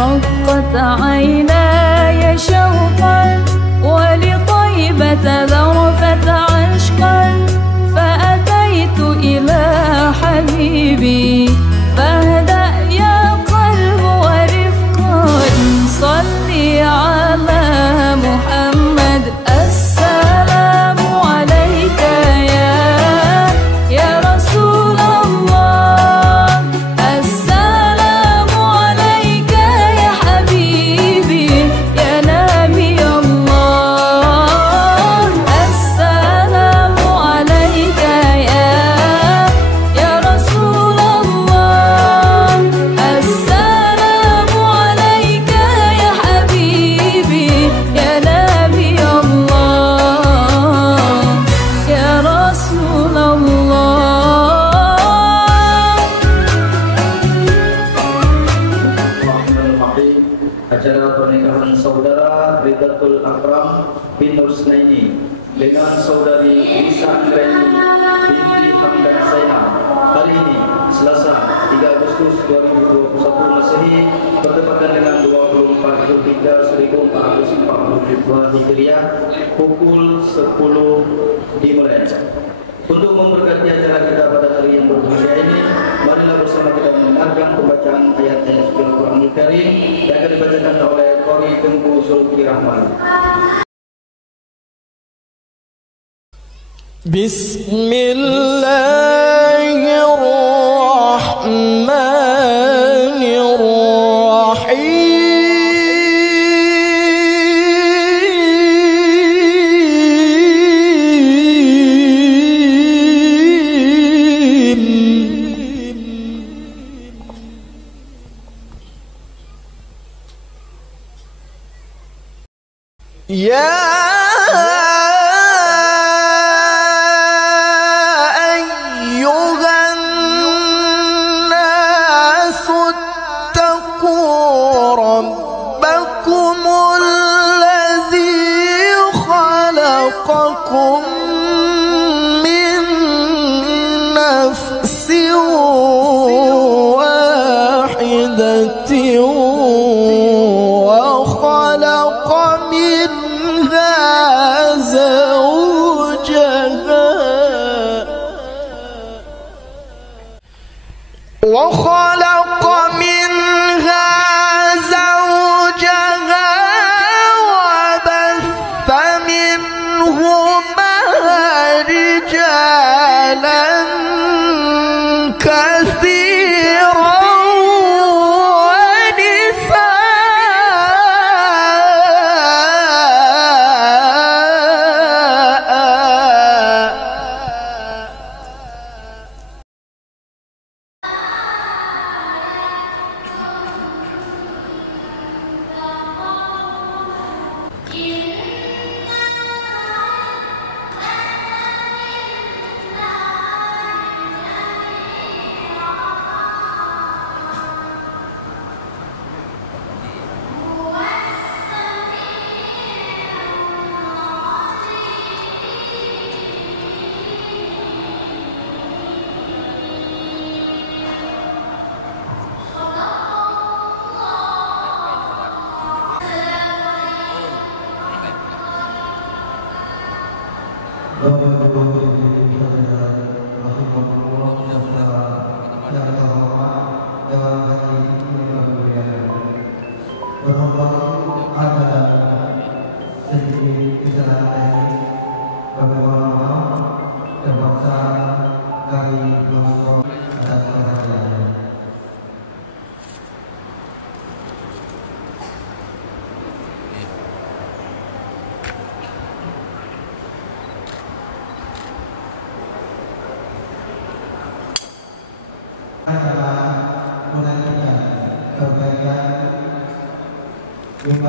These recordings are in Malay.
رقت عيناي شوقا ولطيبة ذرفت عشقا فأتيت إلى حبيبي فاهدأ يا قلب ورفقا صلي على محمد. السلام عليك يا رسول الله، السلام عليك يا حبيبي يا نبي الله، السلام عليك يا رسول الله، السلام عليك يا حبيبي يا نبي الله يا رسول الله. Acara pernikahan saudara Ridatul Akram bin Rusnaini dengan saudari Lisa Reni binti Hamdan Zainab hari ini Selasa 3 Agustus 2021 Masehi bertepatan dengan 24 Zulhijjah 1442 Hijriah pukul 10 dimulai. Untuk memberkati acara kita pada hari yang berbahagia ini, marilah bersama kita mendengarkan pembacaan ayat-ayat suci Al-Quranul Karim yang akan dibacakan oleh Qori Tengku Zulki Rahman. Bismillahirrahmanirrahim. Ya ayyuhan nasu ittaqu rabbakumul ladzi khalaqakum min nafsin wahidatin wa khalaqa وخلق منها زوجها وبث منهما رجالا كثيرا Assalamualaikum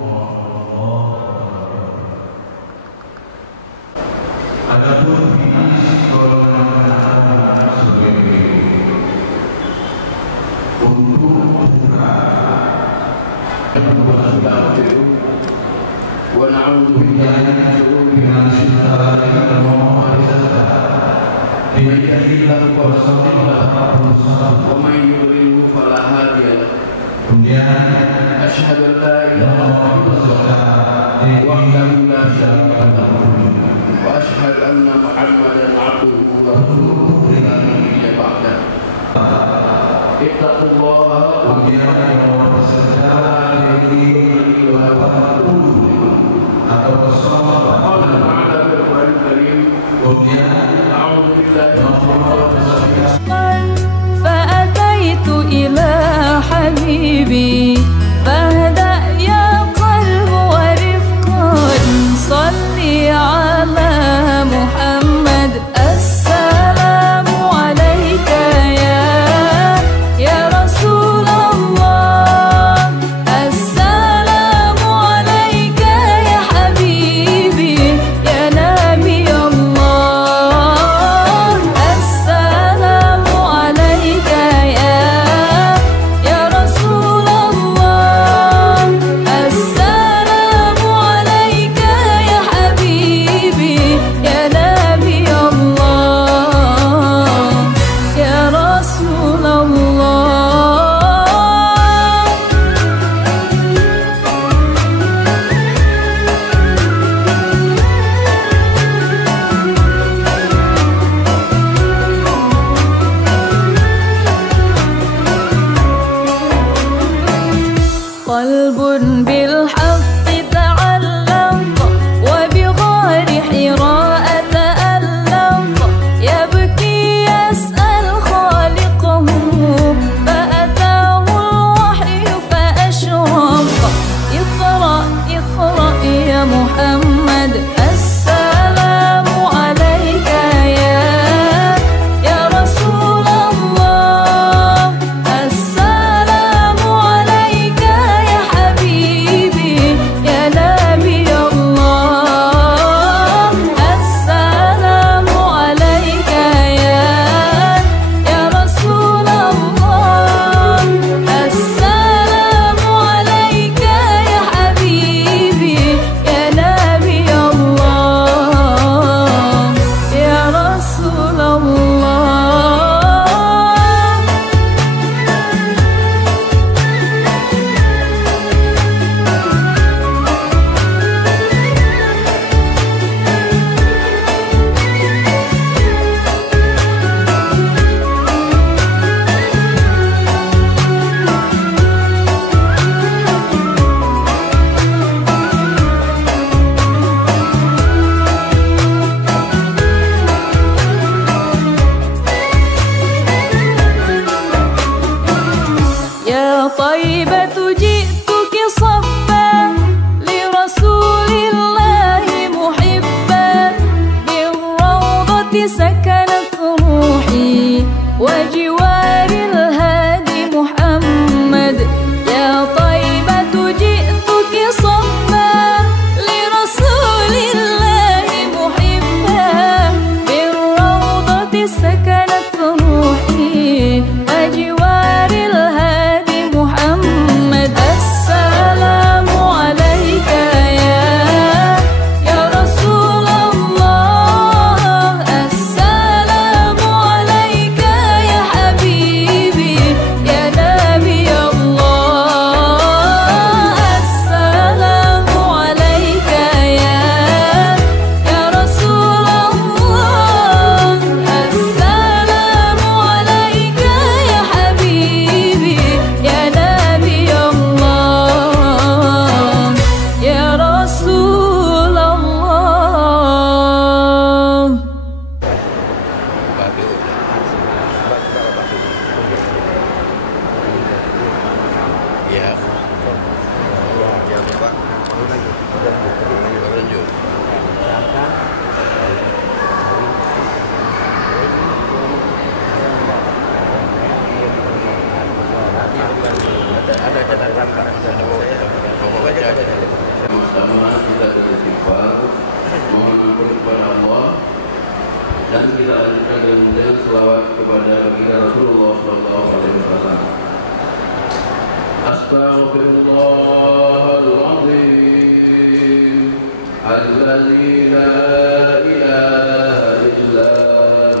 warahmatullahi wabarakatuh. Adapun finish golongan sebagai untuk buka wa na'udzu billahi min shururi anfusina wa min sayyi'ati a'malina wa may yudlil fala hadiya lahu. Kemudian asyhadu an la ilaha illallah wahdahu la syarika lahu wa asyhadu anna Muhammadan 'abduhu wa rasuluhu la nabiyya ba'dahu. Ittaqullaha wa atii'u atau sallallahu alaihi wa sallam. Kemudian a'udzu billahi minasyaitonir rajim. فأتيت إلى حبيبي فاهدأ يا قلب ورفقا صلي على محمد السلام عليك يا رسول الله السلام عليك يا حبيبي يا نبي الله السلام عليك يا رسول الله السلام عليك يا حبيبي يا نبي الله يا رسول الله. قلب بالحق تعلق وبغار حراء تألق يبكي يسأل خالقه أستغفر الله العظيم الذي لا إله إلا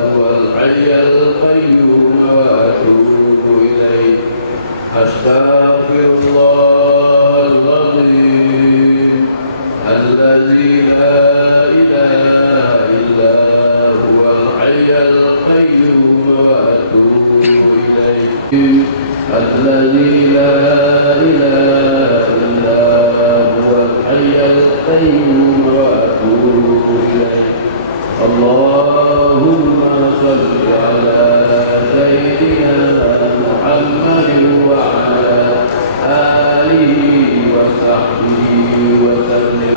هو الحي القيوم وأتوب إليه. أستغفر الله العظيم الذي لا إله إلا هو الحي القيوم وأتوب إليه. الذي لا إله إلا هو الحي القيوم وأتوب إليه. اللهم صل على سيدنا محمد وعلى آله وصحبه وسلم.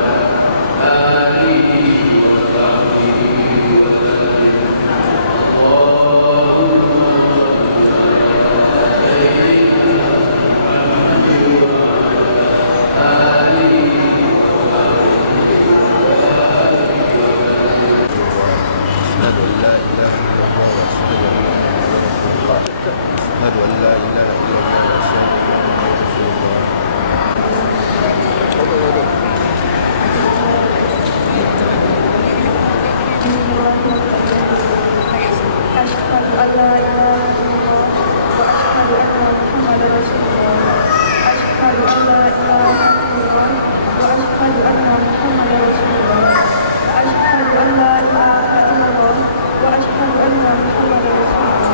آله وصحبه وسلم. اللهم أشهد أن لا إله إلا الله وأشهد أن محمدا رسول الله. أشهد أن لا إله إلا الله وأشهد أن محمدا رسول الله. أشهد أن لا إله إلا الله وأشهد أن محمدا رسول الله. أشهد أن لا إله إلا الله وأشهد أن محمدا رسول الله.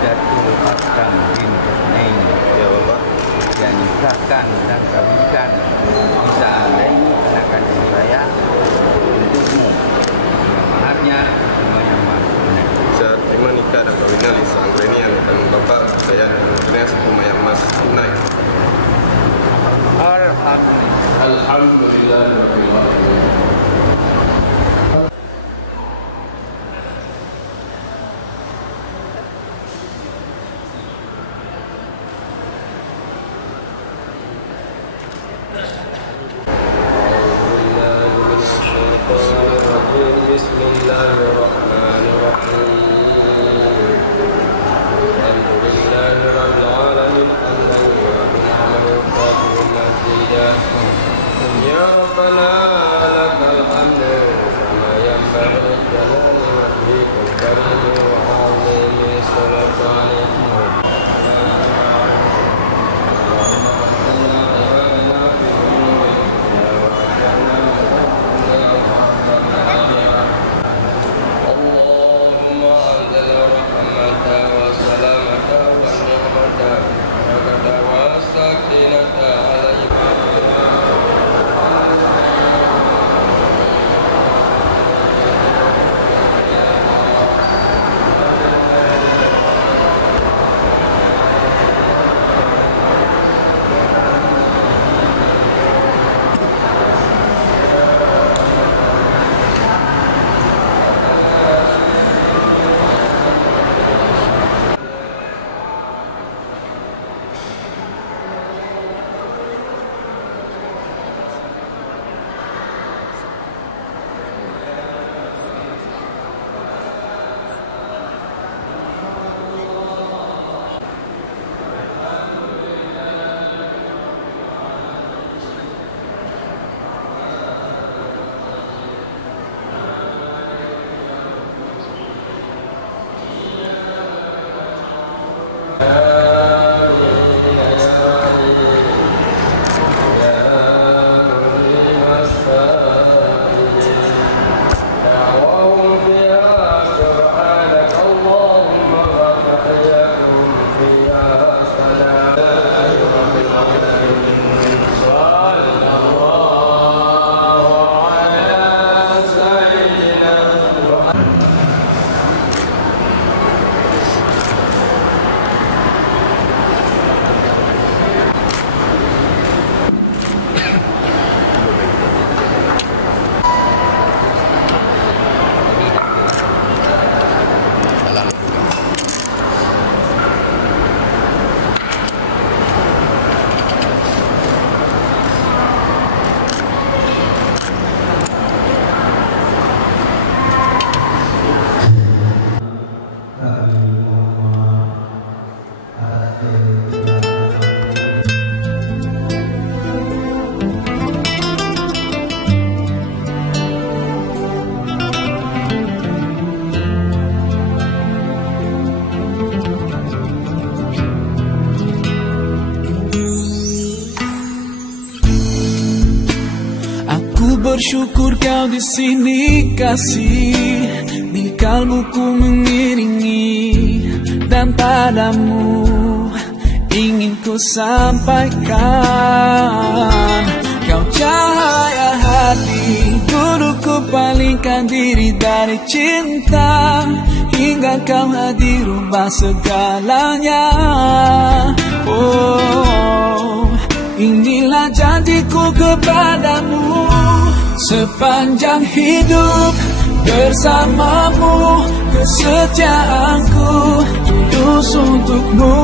Pidato akan Husnain, ya Bapak, yang nikahkan dan kawinkan Isa alaihi anak saya untukmu. Maafnya semuanya maaf. Saya terima nikah dan kawinan Isa Anggrenian dan Bapak saya Andreas Lumayan Mas Tunai. Alhamdulillah Rabbil Alamin. bersyukur kau di sini kasih, di kalbuku mengiringi, dan padamu ingin ku sampaikan. Kau cahaya hati, dulu ku palingkan diri dari cinta, hingga kau hadir rubah segalanya. Oh, inilah janjiku kepadamu, sepanjang hidup bersamamu, kesetiaanku tulus untukmu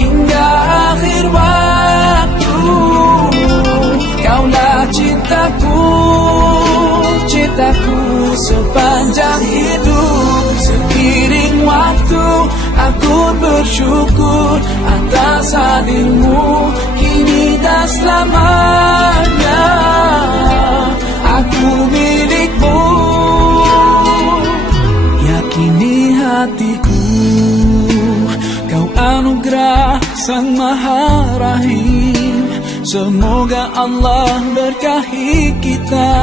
hingga akhir waktu. Kaulah cintaku, cintaku sepanjang hidup. Seiring waktu aku bersyukur atas hadirmu kini dan selamanya. Aku milikmu, yakini hatiku. Kau anugerah Sang Maha Rahim, semoga Allah berkahi kita.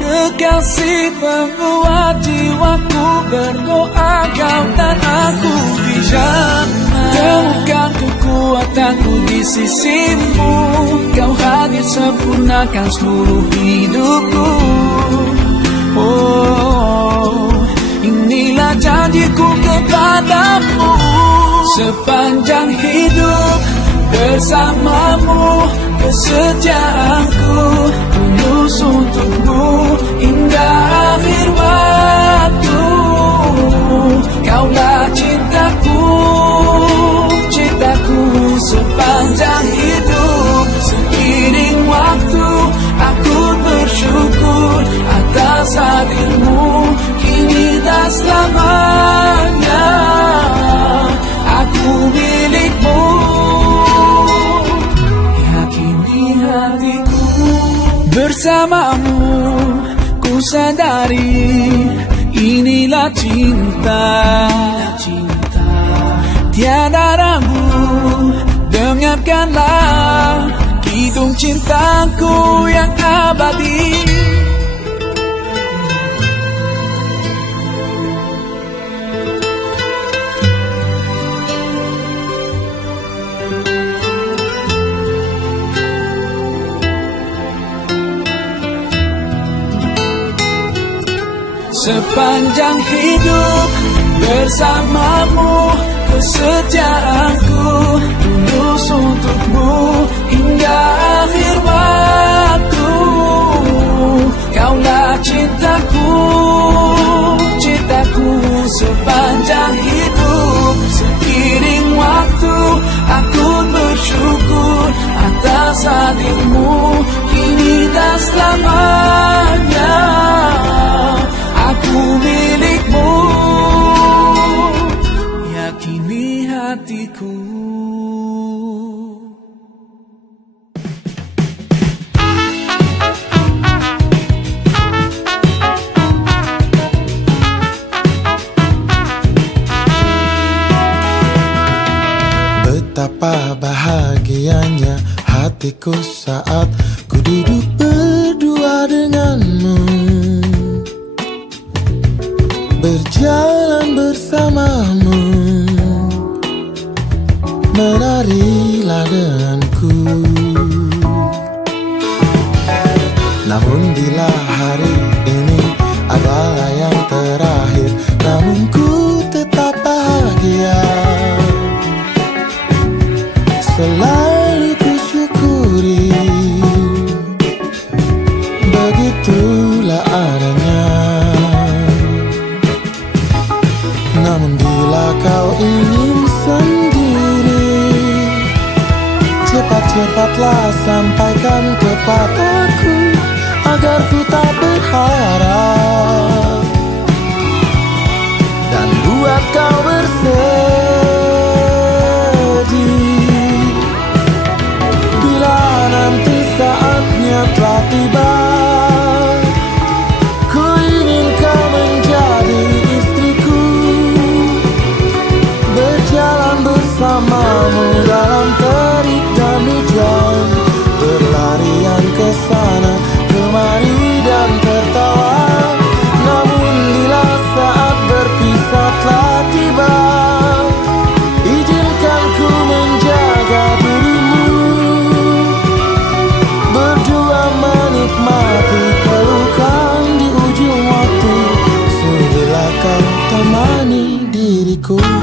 Kekasih penguat jiwaku, berdoa kau dan aku di jannah. Temukan kekuatanku di sisimu, kau hadir sempurnakan seluruh hidupku. Oh, inilah janjiku kepadamu, sepanjang hidup bersamamu, kesetiaanku tulus untukmu hingga akhir waktu. Kaulah cintaku, cintaku sepanjang hidup. Seiring waktu aku bersyukur atas hadirmu kini dan selamanya. Aku milikmu, yakini hatiku. Bersamamu ku sadari inilah cinta. Tiada ragu, dengarkanlah kidung cintaku yang abadi. Sepanjang hidup bersamamu, kesetiaanku tulus untukmu hingga akhir waktu. Kaulah cintaku, cintaku sepanjang hidup. Seiring waktu aku bersyukur atas hadirmu kini dan selamanya. Aku milikmu, yakini hatiku. Betapa bahagianya hatiku saat ku duduk berdua denganmu, berjalan bersamamu, menarilah denganku. Namun bila hari ini adalah yang terakhir, namun ku tetap bahagia. Selalu ku syukuri, begitulah adanya. Namun bila kau ingin sendiri, cepat-cepatlah sampaikan kepadaku, agar ku tak berharap dan buat kau bersedih. Bila nanti saatnya telah tiba, ku ingin kau menjadi istriku, berjalan bersamamu dalam terik dan hujan, berlarian ke sana kemari. hatiku.